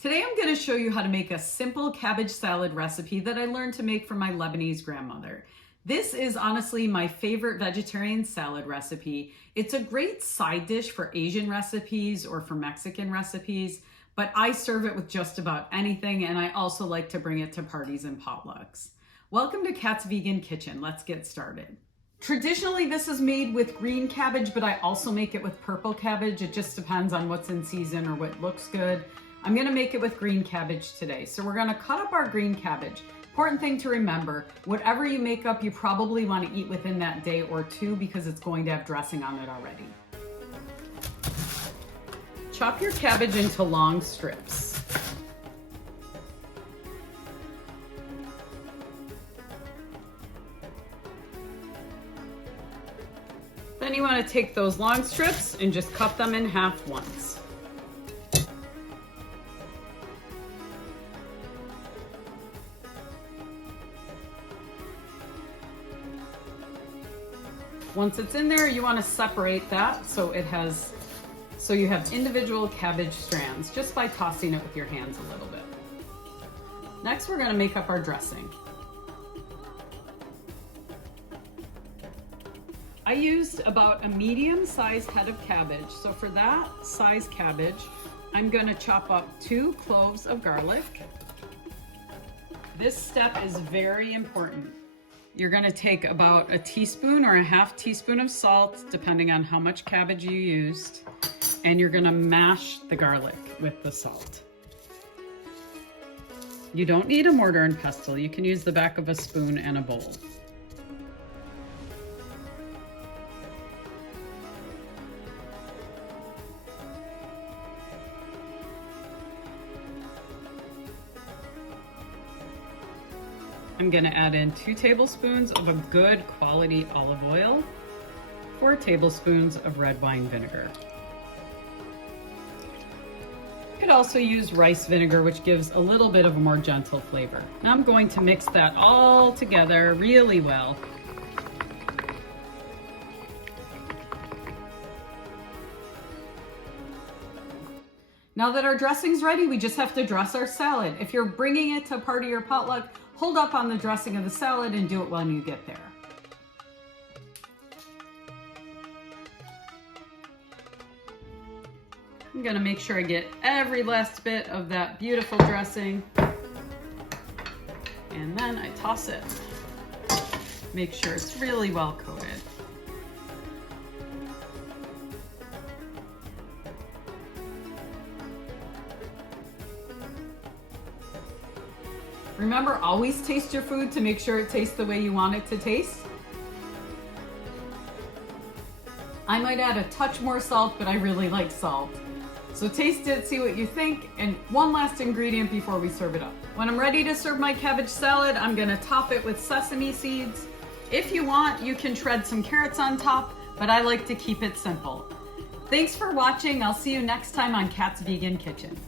Today I'm going to show you how to make a simple cabbage salad recipe that I learned to make from my Lebanese grandmother. This is honestly my favorite vegetarian salad recipe. It's a great side dish for Asian recipes or for Mexican recipes, but I serve it with just about anything, and I also like to bring it to parties and potlucks. Welcome to Kat's Vegan Kitchen. Let's get started. Traditionally, this is made with green cabbage, but I also make it with purple cabbage. It just depends on what's in season or what looks good. I'm gonna make it with green cabbage today. So we're gonna cut up our green cabbage. Important thing to remember, whatever you make up, you probably wanna eat within that day or two because it's going to have dressing on it already. Chop your cabbage into long strips. Then you wanna take those long strips and just cut them in half once. Once it's in there, you want to separate that so you have individual cabbage strands just by tossing it with your hands a little bit. Next, we're going to make up our dressing. I used about a medium-sized head of cabbage. So for that size cabbage, I'm going to chop up 2 cloves of garlic. This step is very important. You're gonna take about a teaspoon or a half teaspoon of salt, depending on how much cabbage you used, and you're gonna mash the garlic with the salt. You don't need a mortar and pestle. You can use the back of a spoon and a bowl. I'm gonna add in 2 tablespoons of a good quality olive oil, 4 tablespoons of red wine vinegar. You could also use rice vinegar, which gives a little bit of a more gentle flavor. Now I'm going to mix that all together really well. Now that our dressing's ready, we just have to dress our salad. If you're bringing it to a party or potluck, hold up on the dressing of the salad and do it when you get there. I'm gonna make sure I get every last bit of that beautiful dressing. And then I toss it. Make sure it's really well coated. Remember, always taste your food to make sure it tastes the way you want it to taste. I might add a touch more salt, but I really like salt. So taste it, see what you think, and one last ingredient before we serve it up. When I'm ready to serve my cabbage salad, I'm gonna top it with sesame seeds. If you want, you can shred some carrots on top, but I like to keep it simple. Thanks for watching. I'll see you next time on Kat's Vegan Kitchen.